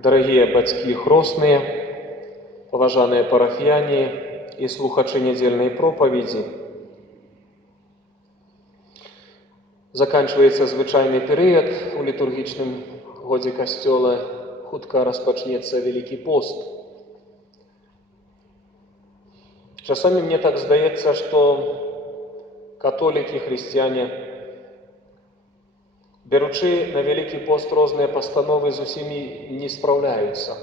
Дарагія бацькі хросныя, паважаныя парафіяне і слухачы нядзельнай пропаведзі. Заканчваецца звычайны перыяд у літургічным годзе касцёла, хутка распачнецца Вялікі пост. Часамі мне так здаецца, што католікі, хрысціяне, бяручы на Вялікі пост розныя пастановы, з усімі не спраўляюцца.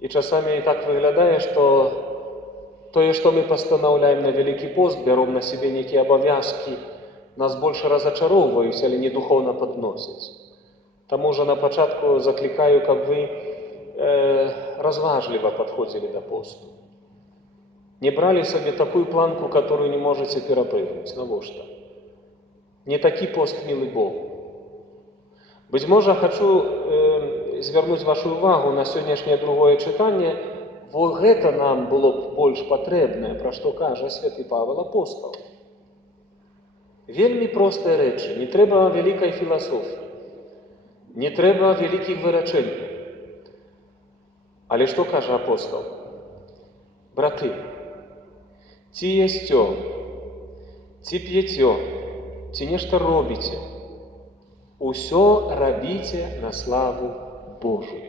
І часамі так выглядае, што тое, што мы пастанаўляем на Вялікі пост, бяром на сябе нейкія абавязкі, нас больш разачароўваюць, але не духоўна падносяць. Таму ж на пачатку заклікаю, каб вы разважліва падходзілі да посту. Не бралі сабе такую планку, которую не можаце перапрыгнуць. Навошта? Не такі пост мілы Богу. Быць можа, хачу звярнуць вашу увагу на сённяшняе другое чытанне. Во гэта нам было б больш патрэбнае, пра што кажа святы Павел апостал. Вельмі простыя рэчы, не трэба вялікай філасофіі, не трэба вялікіх вырачэнняў. Але што кажа апостал? Браты, ці ясцё, ці п'яцё, ці нешта робіце, усё рабіце на славу Божую.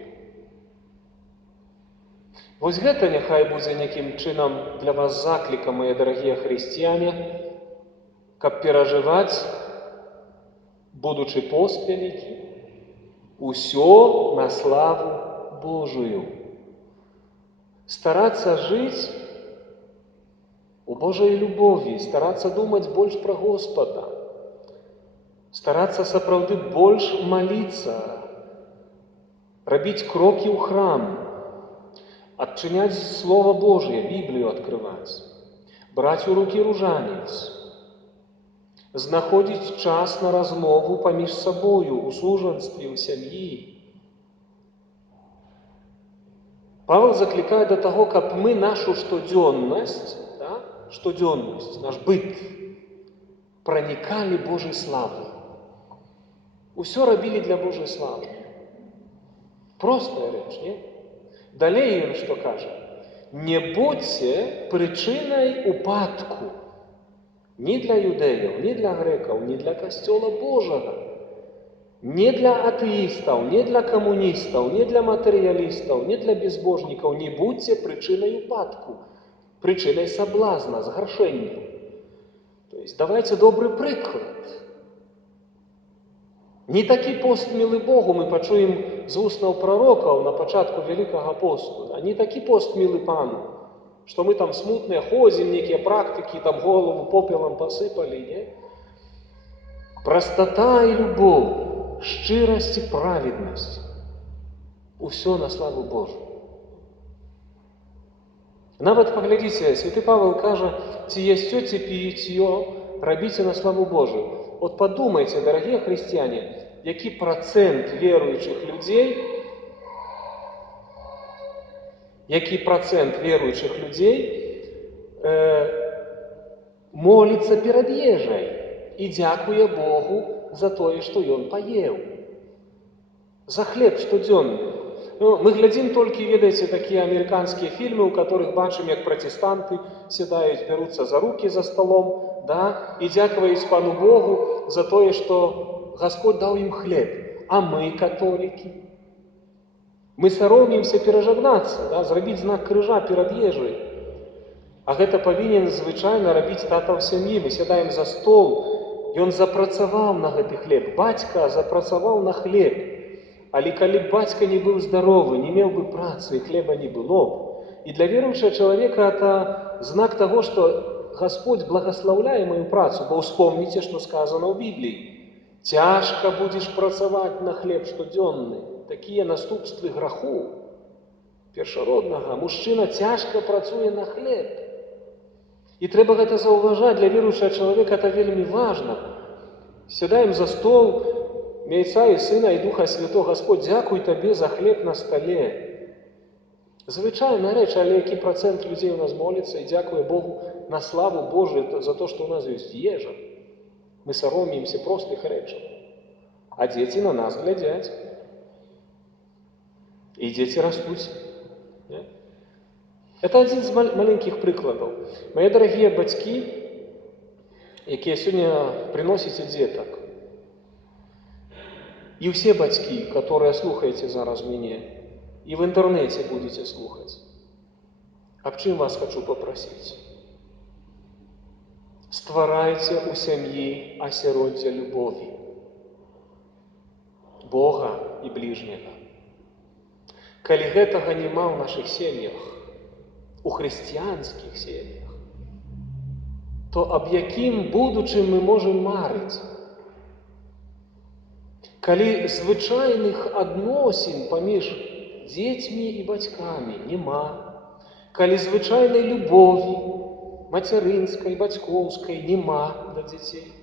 Вось гэта няхай будзе нейкім чынам для вас заклікам, мае дарагія хрысціяне, каб перажываць, будучы пост вялікі, усё на славу Божую. Старацца жыць у Божай любові, старацца думаць больш пра Господа, старацца сапраўды больш маліцца, рабіць крокі ў храм, адчыняць Слова Божие, Біблію адкрываць, браць у рукі ружанец, знаходзіць час на размову паміж сабою, у сужанстве, у сям'і. Павел заклікае да таго, каб мы нашу штодзённасць, штодзённасць, наш быт, пранікалі Божай славы. Усё рабілі для Божай славы. Простая рэч, не? Далей ён што кажа? Не будзьце прычынай упадку ні для юдэяў, ні для грэкаў, ні для касцёла Божага, не для атэістаў, не для камуністаў, не для матэрыялістаў, не для безбожнікаў. Не будзьце прычынай упадку, прычынай саблазна, згаршэння. То есть давайце добры прыклад. Не такі пост мілы Богу мы пачуем з вуснаў прарокаў на пачатку Вялікага посту. Не такі пост мілы Пану, што мы там смутныя ходзім, нейкія практыкі, там голову попелам пасыпалі, не? Прастата і любоў, шчырасць і праведнасць. Усё на славу Божую. Нават паглядзіце, святы Павел кажа, ці ясцё, ці п'яцё, рабіце на славу Божию. От подумайце, дарагія хрысціяне, які працэнт веруючых людзей, моліцца перад ежай і дзякуе Богу за тое, што ён паеў. За хлеб штодзённы. Мы глядзім толькі, ведаеце, такія амерыканскія фільмы, у которых бачым, як пратэстанты сядаюць, бяруцца за рукі за сталом, і дзякуюць Пану Богу за тое, што Гасподь даў ім хлеб. А мы, католікі, мы саромімся перажагнацца, зрабіць знак крыжа перад ежай. А гэта павінен звычайна рабіць тата ў сям'і. Мы сядаем за стол, ён запрацаваў на гэты хлеб, бацька запрацаваў на хлеб. Але калі б бацька не быў здаровы, не меў бы працы, і хлеба не было б. І для веруючага чалавека это знак таго, што Гасподь благаслаўляе маю працу, бо ўспомніце, што сказана ў Бібліі. Цяжка будзеш працаваць на хлеб штодзённы. Такія наступствы граху першароднага. Мужчына цяжка працуе на хлеб. І трэба гэта заўважаць. Для веруючага чалавека это вельмі важна. Сядаем за стол, Отца і Сына і Духа Святого. Гасподь, дзякуй Табе за хлеб на стале. Звычайная рэч, але які працэнт людзей у нас моліцца і дзякуе Богу на славу Божию за то, што ў нас ёсць ежа. Мы саромімся простых рэчаў. А дзеці на нас глядзяць. І дзеці растуць. Это адзін з маленькіх прыкладаў. Мае дарагія бацькі, якія сёння прыносіце дзетак. І ўсе бацькі, которые слухаеце зараз мяне, і в інтэрнэце будзеце слухаць. Аб чым вас хочу папрасіць? Стварайце ў сям'і асяроддзе любові, Бога і бліжняга. Калі гэтага няма ў нашых сем'ях, у хрысціянскіх сем'ях, то аб якім будучым мы можам марыць? Калі звычайных адносін паміж дзецьмі і бацькамі няма, калі звычайнай любові, мацярынскай, бацькоўскай няма да дзяцей,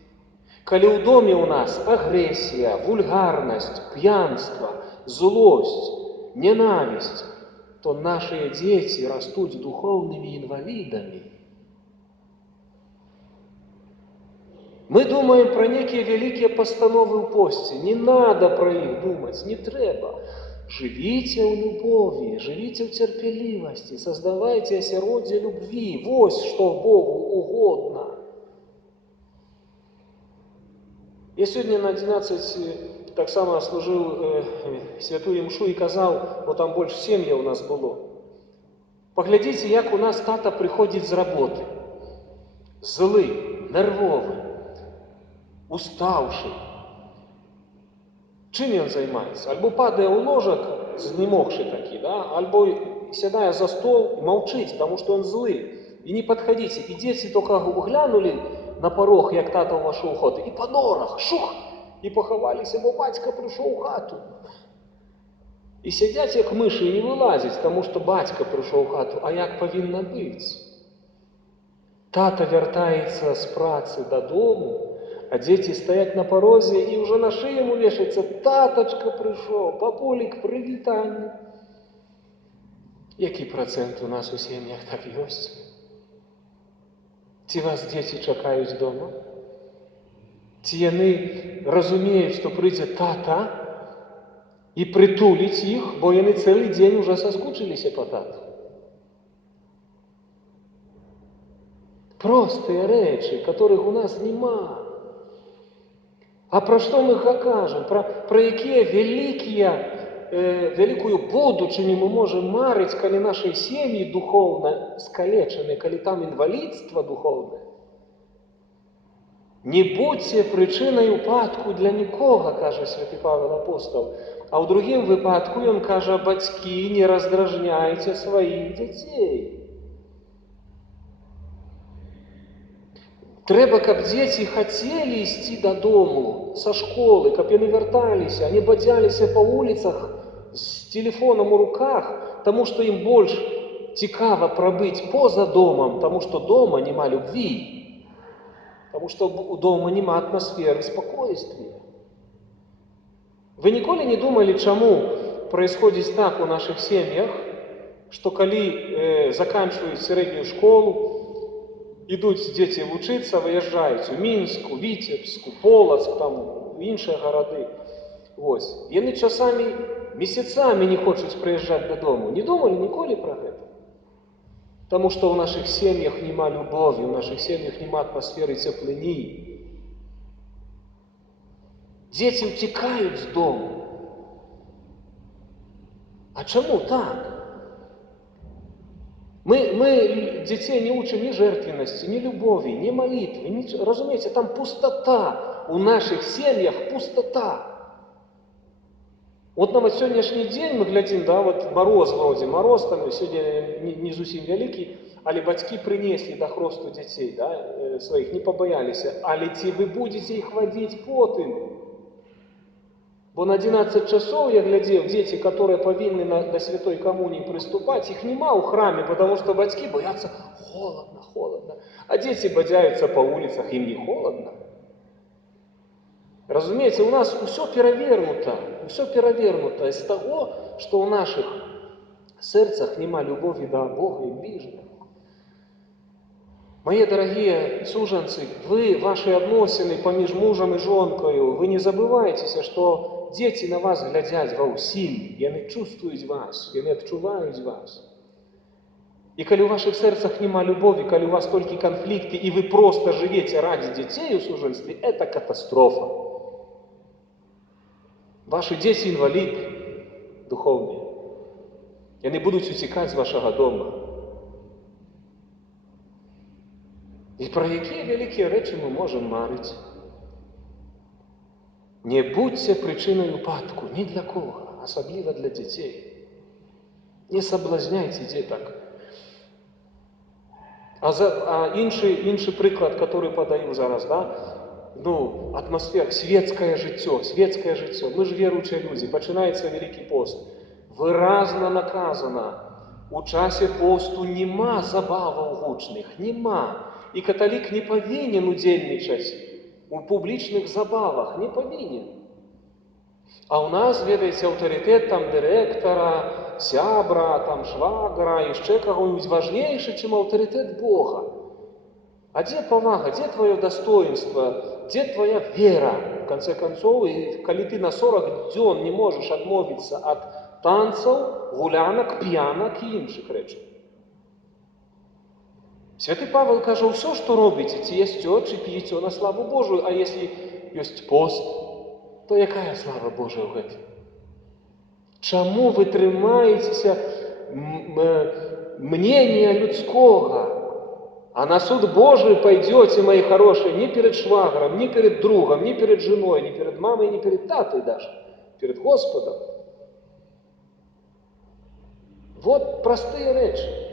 калі ў доме ў нас агрэсія, вульгарнасць, п'янства, злосць, ненавісць, то нашыя дзеці растуць духоўнымі інвалідамі. Мы думаем пра некія вялікія пастановы ў посце. Не надо пра іх думаць, не трэба. Жывіце ў любові, жывіце ў цярпелівасці, создавайце асяроддзе любві. Вось што Богу угодна. Я сёння на 11 таксама служыў святую імшу і казаў, бо там больш сем'я ў нас было. Паглядзіце, як у нас тата прыходзіць з работы. Злы, нервовы, устаўшы. Чым ён займаецца? Альбо падае ў ложак, знемогшы такі, да? Альбо сядае за стол і маўчыць, таму што ён злы. І не падхадзіце. І дзеці толькі глянулі на парог, як тата ўвайшоў у хату, і па норах, шух, і пахаваліся, бо бацька прыйшоў у хату. І сядзяць, як мышы, і не вылазяць, таму што бацька прыйшоў у хату, а як павінна быць. Тата вяртаецца з працы дадому, а дзеці стаяць на парозе і ўжо на шыю яму вешаецца: татачка прыйшоў, папулік, прывітанне. Які працэнт у нас у сем'ях так ёсць? Ці вас дзеці чакаюць дома? Ці яны разумеюць, што прыйдзе тата і прытуліць іх, бо яны цэлы дзень уже соскучыліся па тату? Простыя рэчы, которых у нас няма. А пра што мы кажам? Пра якія вялікую будучыню мы можам марыць, калі нашай сем'і духоўна скалечаны, калі там інвалідства духоўнае? Не будьце прычынай упадку для нікога, кажа святы Павел апостол. А ў другім выпадку ён кажа: бацькі, не раздражняйце сваіх дзяцей. Трэба, каб дзеці хацелі ісці дадому са школы, каб яны вярталіся, а не бадзяліся па вуліцах з телефонам у руках, таму што ім больш цікава прабыць поза домам, таму што дома няма любві, таму што у дома няма атмасферы спакойствия. Вы ніколі не думалі, чаму происходзіць так у нашых сем'ях, што калі заканчваюць сярэднюю школу, ідуць дзеці вучыцца, выязджаюць у Мінск, у Віцебск, у Полацк, там, у іншыя гарады. Вось. Яны часамі, месяцамі не хочуць прыязджаць дадому. Не думалі ніколі пра гэта? Таму што ў нашых сем'ях няма любові, ў нашых сем'ях няма атмасферы цеплыні. Дзеці ўцікаюць з дому. А чаму так? Мы дзяцей не учым ні жертвеннасці, ні любові, ні малітвы. Разумееце, там пустота. У наших сем'ях пустота. Вот нават сённяшні дзень мы глядзім, да, вот мароз вроде, мароз там сёння не зусім вялікі, але бацькі прынеслі да хросту дзяцей, да, сваіх, не пабаяліся. Але ці вы будзеце іх вадзіць потым? Бо на 11 часов я глядзеў, дзеці, которые павінны да святой камуніі прыступаць, іх няма ў храме, потому што бацькі баяцца: холодно, холодно. А дзеці бадзяюцца па вуліцах, ім не холодно. Разумееце, у нас усё перавернута з таго, што ў нашых сэрцах няма любові да Бога і бліжніх. Мае дарагія сужанцы, вы, вашы адносіны паміж мужам і жонкаю, вы не забывайцеся, што дзеці на вас глядзяць ва ўсім, яны чувствуюць вас, яны адчуваюць вас. І калі ў вашых сэрцах няма любові, калі у вас толькі канфлікты, і вы проста жывеце ради дзяцей у сужэнстве, это катастрофа. Вашы дзеці інваліды духоўныя. Яны будуць уцікаць з вашага дома. І пра якія вялікія рэчы мы можам марыць? Не будьце прычынай упадку ні для кога, асабліва для дзяцей. Не саблазняйце дзетак. Іншы прыклад, который падаю зараз, атмасфера, светскае жыццё. Мы ж веруючыя людзі, пачынаецца Вялікі пост. Выразна наказана, у часе посту нема забаваў гучных, нема. І каталік не павінен удзельнічаць у публічных забавах, не павінен. А ў нас, ведаеце, аўтарытэт там дырэктара, сябра, там швагра, яшчэ каго-нибудь важнейшы, чым аўтарытэт Бога. А дзе павага, дзе твоё дастоинство, дзе твоя вера? В конце концов, і калі ты на 40 дзён не можаш адмовіцца ад танцаў, гулянак, п'янак і іншых рэчаў. Святы Павел кажа, ўсё, што робіце, ці ясцё, ці п'еце на славу Божую, а если ёсць пост, то якая слава Божая ў гэтым? Чаму вы трымаецеся мнения людскога? А на суд Божий пойдете, мои хорошие, не перед швагром, не перед другом, не перед женой, не перед мамой, не перед татой даже, перед Господом. Вот простые рэчы.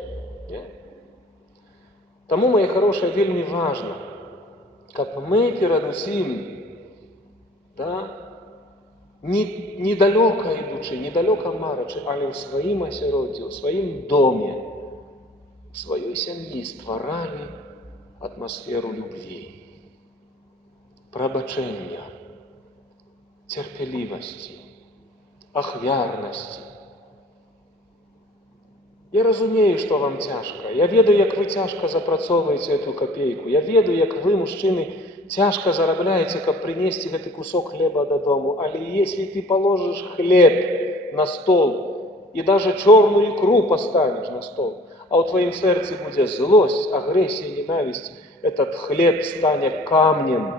Таму, мои хорошие, вельмі важна, каб мы перадусім, недалёка ідучы, недалёка марачы, але ў сваім асяроддзі, ў сваім доме, в сваёй сям'і стваралі атмасферу любві, прабачэння, цярпелівасці, ахвярнасці. Я разумею, што вам цяжка. Я ведаю, як вы цяжка запрацоўваеце эту капейку. Я ведаю, як вы, мужчыны, цяжка зарабляеце, каб прынесці гэты кусок хлеба дадому. Але если ты положишь хлеб на стол и даже чорную икру поставишь на стол, а у твоим сердце будет злость, агрессия, ненависть, этот хлеб станет камнем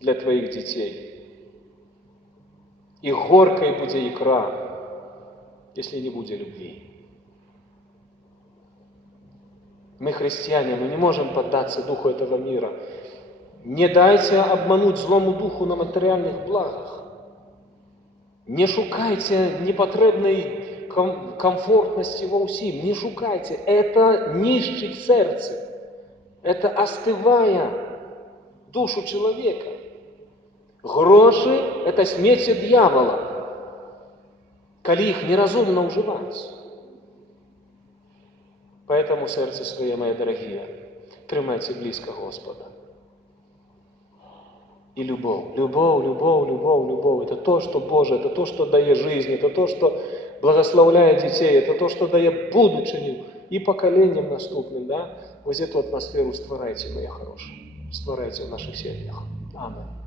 для твоих детей. И горькой будет икра, если не будет любви. Мы, христиане, мы не можем поддаться духу этого мира. Не дайте обмануть злому духу на материальных благах. Не шукайте непотребной комфортности во всем. Не шукайте. Это нищить сердце. Это остывая душу человека. Гроши – это смеси дьявола, коли их неразумно уживать. Поэтому сердце свое, мои дорогие, тримайте близко Господа. И любовь. Это то, что Божие, это то, что дает жизнь, это то, что благословляет детей, это то, что дает будущему и поколениям наступным. Вот эту атмосферу створайте, мои хорошие, створайте в наших семьях. Аминь.